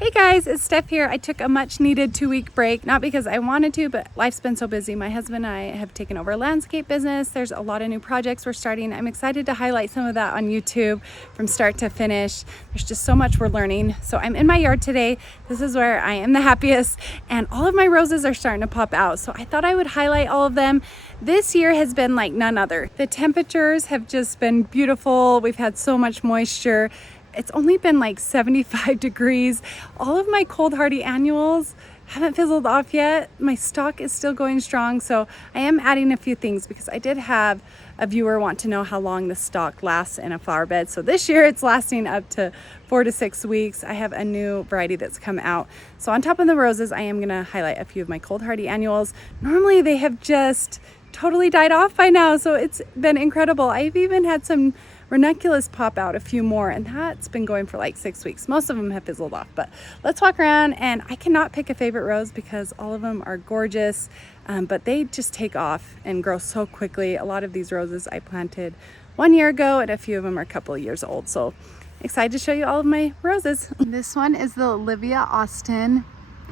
Hey guys, it's Steph here. I took a much needed 2-week break, not because I wanted to, but life's been so busy. My husband and I have taken over a landscape business. There's a lot of new projects we're starting. I'm excited to highlight some of that on YouTube from start to finish. There's just so much we're learning. So I'm in my yard today. This is where I am the happiest, and all of my roses are starting to pop out. So I thought I would highlight all of them. This year has been like none other. The temperatures have just been beautiful. We've had so much moisture. It's only been like 75 degrees. All of my cold hardy annuals haven't fizzled off yet. My stock is still going strong, so I am adding a few things because I did have a viewer want to know how long the stock lasts in a flower bed. So this year it's lasting up to 4 to 6 weeks. I have a new variety that's come out. So on top of the roses, I am gonna highlight a few of my cold hardy annuals. Normally they have just totally died off by now, so it's been incredible. I've even had some ranunculus pop out, a few more, and that's been going for like 6 weeks. Most of them have fizzled off, but let's walk around. And I cannot pick a favorite rose because all of them are gorgeous, but they just take off and grow so quickly. A lot of these roses I planted 1 year ago, and a few of them are a couple of years old. So excited to show you all of my roses. This one is the Olivia Austin.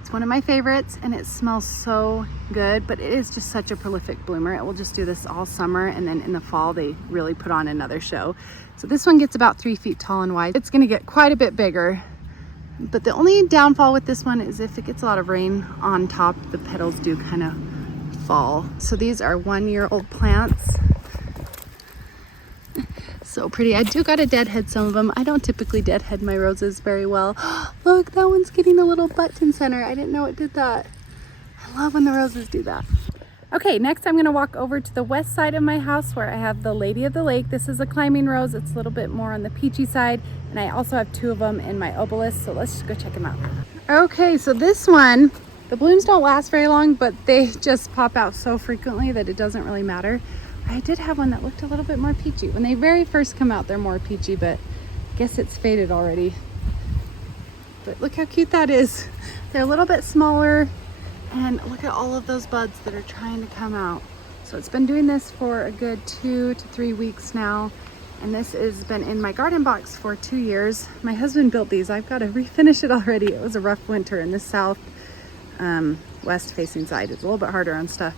It's one of my favorites, and it smells so good, but it is just such a prolific bloomer. It will just do this all summer, and then in the fall they really put on another show. So this one gets about 3 feet tall and wide. It's gonna get quite a bit bigger, but the only downfall with this one is if it gets a lot of rain on top, the petals do kind of fall. So these are 1-year-old plants. So pretty. I do gotta deadhead some of them. I don't typically deadhead my roses very well. Look, that one's getting a little button center. I didn't know it did that. I love when the roses do that. Okay, next I'm gonna walk over to the west side of my house where I have the Lady of the Lake. This is a climbing rose. It's a little bit more on the peachy side, and I also have 2 of them in my obelisk, so let's just go check them out. Okay, so this one, the blooms don't last very long, but they just pop out so frequently that it doesn't really matter. I did have one that looked a little bit more peachy. When they very first come out, they're more peachy, but I guess it's faded already. But look how cute that is. They're a little bit smaller, and look at all of those buds that are trying to come out. So it's been doing this for a good 2 to 3 weeks now, and this has been in my garden box for 2 years. My husband built these. I've got to refinish it already. It was a rough winter in the south west facing side. It's a little bit harder on stuff.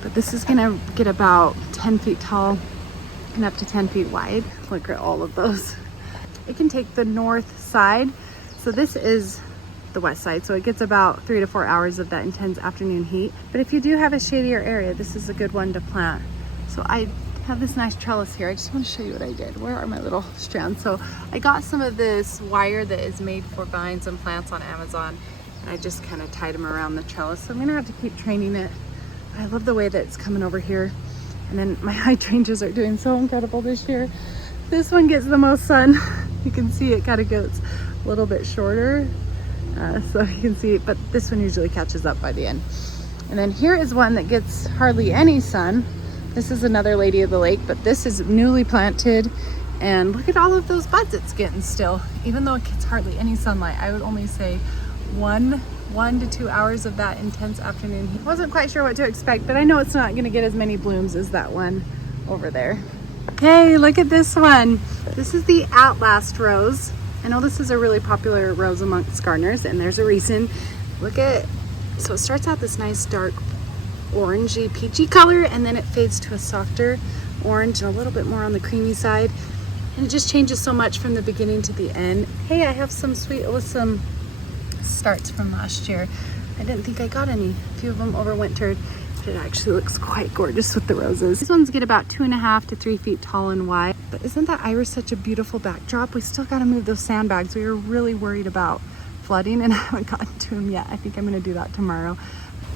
But this is gonna get about 10 feet tall and up to 10 feet wide. Look at all of those. It can take the north side. So this is the west side. So it gets about 3 to 4 hours of that intense afternoon heat. But if you do have a shadier area, this is a good one to plant. So I have this nice trellis here. I just want to show you what I did. Where are my little strands? So I got some of this wire that is made for vines and plants on Amazon. And I just kind of tied them around the trellis. So I'm gonna have to keep training it. I love the way that it's coming over here. And then my hydrangeas are doing so incredible this year. This one gets the most sun. You can see it kind of goes a little bit shorter. So you can see it, but this one usually catches up by the end. And then here is one that gets hardly any sun. This is another Lady of the Lake, but this is newly planted. And look at all of those buds it's getting still. Even though it gets hardly any sunlight, I would only say 1 to 2 hours of that intense afternoon heat. Wasn't quite sure what to expect, but I know it's not gonna get as many blooms as that one over there. Hey, look at this one. This is the Outlast rose. I know this is a really popular rose amongst gardeners, and there's a reason. Look at, so it starts out this nice dark orangey peachy color, and then it fades to a softer orange and a little bit more on the creamy side. And it just changes so much from the beginning to the end. Hey, I have some sweet alyssum starts from last year. I didn't think I got any. A few of them overwintered, but it actually looks quite gorgeous with the roses. These ones get about 2.5 to 3 feet tall and wide. But isn't that iris such a beautiful backdrop? We still got to move those sandbags. We were really worried about flooding, and I haven't gotten to them yet. I think I'm going to do that tomorrow.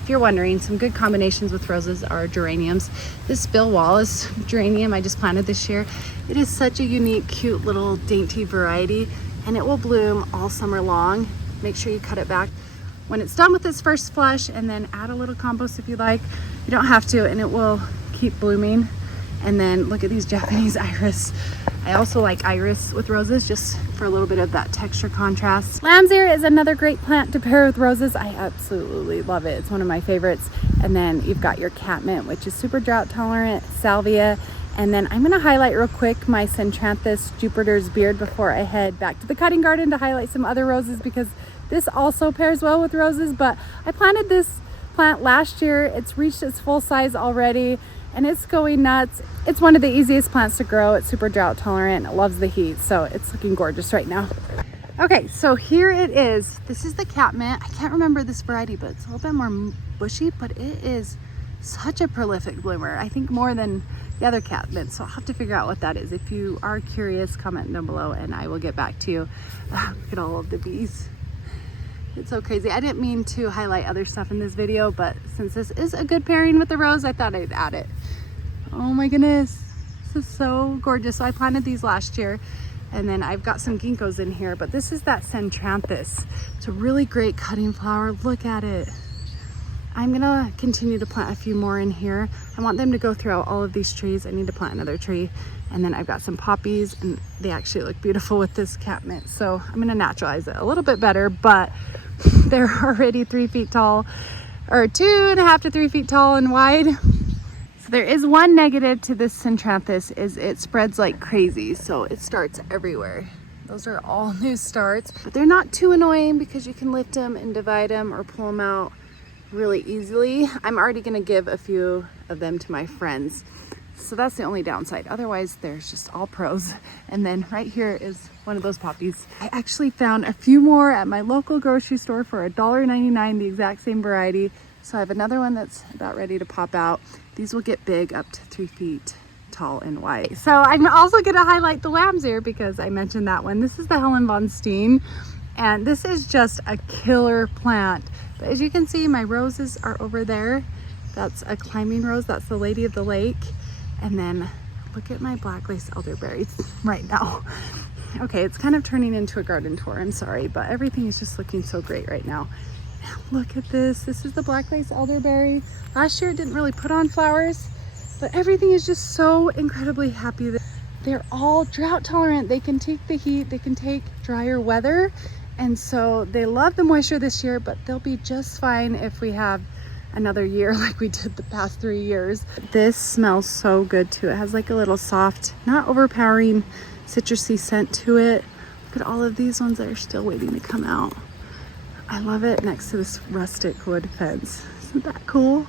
If you're wondering, some good combinations with roses are geraniums. This Bill Wallace geranium I just planted this year. It is such a unique, cute little dainty variety, and it will bloom all summer long. Make sure you cut it back when it's done with its first flush, and then add a little compost if you like. You don't have to, and it will keep blooming. And then look at these Japanese iris. I also like iris with roses just for a little bit of that texture contrast. Lamb's ear is another great plant to pair with roses. I absolutely love it. It's one of my favorites. And then you've got your catmint, which is super drought tolerant, salvia, And then I'm gonna highlight real quick my Centranthus Jupiter's beard before I head back to the cutting garden to highlight some other roses, because this also pairs well with roses. But I planted this plant last year. It's reached its full size already and it's going nuts. It's one of the easiest plants to grow. It's super drought tolerant. It loves the heat, so it's looking gorgeous right now. Okay, so here it is. This is the catmint. I can't remember this variety, but it's a little bit more bushy, but it is such a prolific bloomer. I think more than the other catmint, so I'll have to figure out what that is. If you are curious, comment down below and I will get back to you. Look at all of the bees. It's so crazy. I didn't mean to highlight other stuff in this video, but since this is a good pairing with the rose, I thought I'd add it. Oh my goodness, this is so gorgeous. So I planted these last year, and then I've got some ginkgos in here, but this is that Centranthus. It's a really great cutting flower. Look at it. I'm gonna continue to plant a few more in here. I want them to go throughout all of these trees. I need to plant another tree. And then I've got some poppies, and they actually look beautiful with this catmint. So I'm gonna naturalize it a little bit better, but they're already 3 feet tall, or 2.5 to 3 feet tall and wide. So there is one negative to this Centranthus, is it spreads like crazy. So it starts everywhere. Those are all new starts, but they're not too annoying because you can lift them and divide them or pull them out really easily. I'm already gonna give a few of them to my friends. So that's the only downside. Otherwise, there's just all pros. And then right here is one of those poppies. I actually found a few more at my local grocery store for $1.99, the exact same variety. So I have another one that's about ready to pop out. These will get big, up to 3 feet tall and wide. So I'm also gonna highlight the lamb's ear because I mentioned that one. This is the Helen von Steen, and this is just a killer plant. But as you can see, my roses are over there. That's a climbing rose. That's the Lady of the Lake. And then look at my black lace elderberries right now. Okay, it's kind of turning into a garden tour, I'm sorry, but everything is just looking so great right now. Look at this. This is the black lace elderberry. Last year it didn't really put on flowers, but everything is just so incredibly happy. They're all drought tolerant. They can take the heat, they can take drier weather. And so they love the moisture this year, but they'll be just fine if we have another year like we did the past 3 years. This smells so good too. It has like a little soft, not overpowering citrusy scent to it. Look at all of these ones that are still waiting to come out. I love it next to this rustic wood fence. Isn't that cool?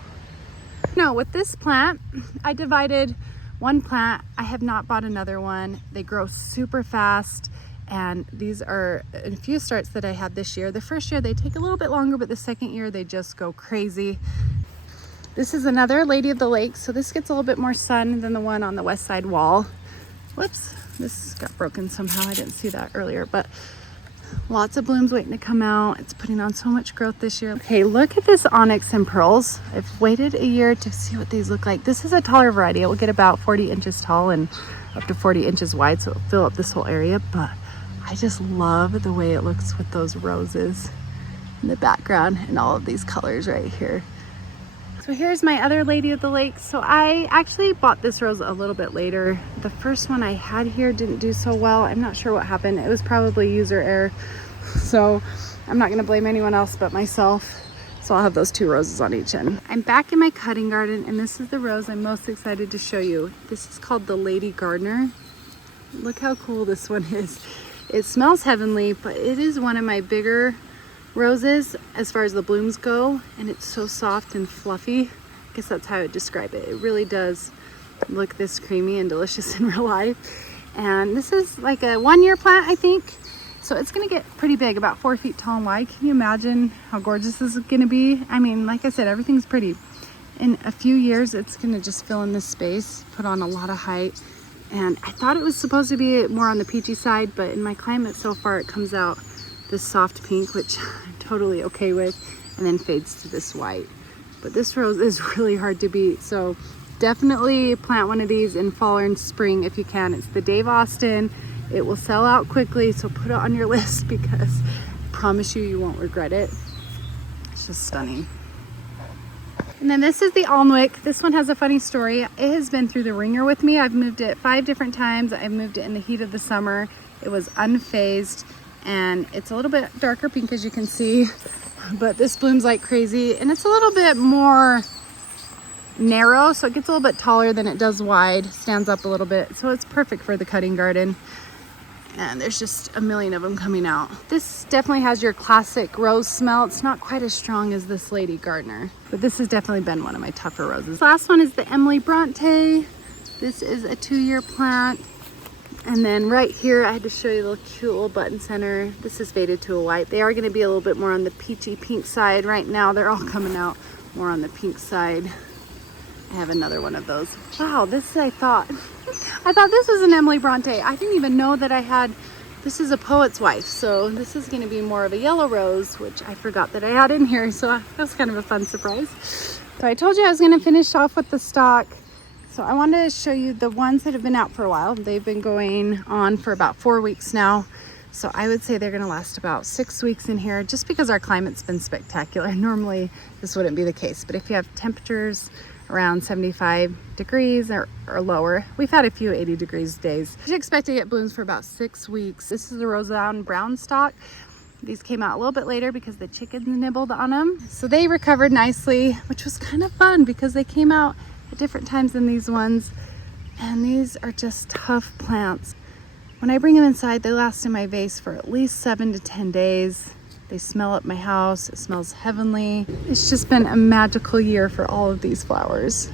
No, with this plant, I divided one plant. I have not bought another one. They grow super fast. And these are a few starts that I had this year. The first year they take a little bit longer, but the second year they just go crazy. This is another Lady of the Lake. So this gets a little bit more sun than the one on the west side wall. Whoops, this got broken somehow. I didn't see that earlier, but lots of blooms waiting to come out. It's putting on so much growth this year. Okay, look at this onyx and pearls. I've waited a year to see what these look like. This is a taller variety. It will get about 40 inches tall and up to 40 inches wide, so it'll fill up this whole area. But I just love the way it looks with those roses in the background and all of these colors right here. So here's my other Lady of the Lake. So I actually bought this rose a little bit later. The first one I had here didn't do so well. I'm not sure what happened. It was probably user error. So I'm not gonna blame anyone else but myself. So I'll have those 2 roses on each end. I'm back in my cutting garden, and this is the rose I'm most excited to show you. This is called the Lady Gardener. Look how cool this one is. It smells heavenly, but it is one of my bigger roses as far as the blooms go, and it's so soft and fluffy. I guess that's how I would describe it. It really does look this creamy and delicious in real life. And this is like a 1-year plant, I think. So it's gonna get pretty big, about 4 feet tall and wide. Can you imagine how gorgeous this is gonna be? I mean, like I said, everything's pretty. In a few years, it's gonna just fill in this space, put on a lot of height. And I thought it was supposed to be more on the peachy side, but in my climate so far, it comes out this soft pink, which I'm totally okay with, and then fades to this white. But this rose is really hard to beat. So definitely plant one of these in fall or in spring if you can. It's the Dave Austin. It will sell out quickly, so put it on your list because I promise you, you won't regret it. It's just stunning. And then this is the Alnwick. This one has a funny story. It has been through the ringer with me. I've moved it 5 different times. I've moved it in the heat of the summer. It was unfazed, and it's a little bit darker pink as you can see, but this blooms like crazy, and it's a little bit more narrow, so it gets a little bit taller than it does wide, stands up a little bit, so it's perfect for the cutting garden. And there's just a million of them coming out. This definitely has your classic rose smell. It's not quite as strong as this Lady Gardner, but this has definitely been one of my tougher roses. Last one is the Emily Bronte. This is a 2-year plant. And then right here, I had to show you the cute little button center. This is faded to a white. They are gonna be a little bit more on the peachy pink side. Right now, they're all coming out more on the pink side. I have another one of those. Wow, this I thought this was an Emily Bronte. I didn't even know that I had, this is a poet's wife. So this is gonna be more of a yellow rose, which I forgot that I had in here. So that was kind of a fun surprise. So I told you I was gonna finish off with the stock. So I wanted to show you the ones that have been out for a while. They've been going on for about 4 weeks now. So I would say they're gonna last about 6 weeks in here just because our climate's been spectacular. Normally this wouldn't be the case, but if you have temperatures around 75 degrees or lower, we've had a few 80 degrees days. You should expect to get blooms for about 6 weeks. This is the Roseanne brown stock. These came out a little bit later because the chickens nibbled on them. So they recovered nicely, which was kind of fun because they came out at different times than these ones. And these are just tough plants. When I bring them inside, they last in my vase for at least 7 to 10 days. They smell at my house. It smells heavenly. It's just been a magical year for all of these flowers.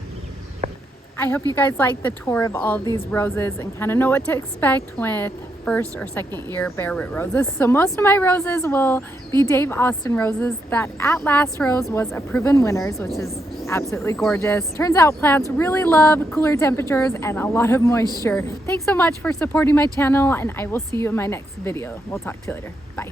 I hope you guys like the tour of all of these roses and kind of know what to expect with first or second year bare root roses. So most of my roses will be Dave Austin roses. That At Last rose was a proven winners, which is absolutely gorgeous. Turns out plants really love cooler temperatures and a lot of moisture. Thanks so much for supporting my channel, and I will see you in my next video. We'll talk to you later. Bye.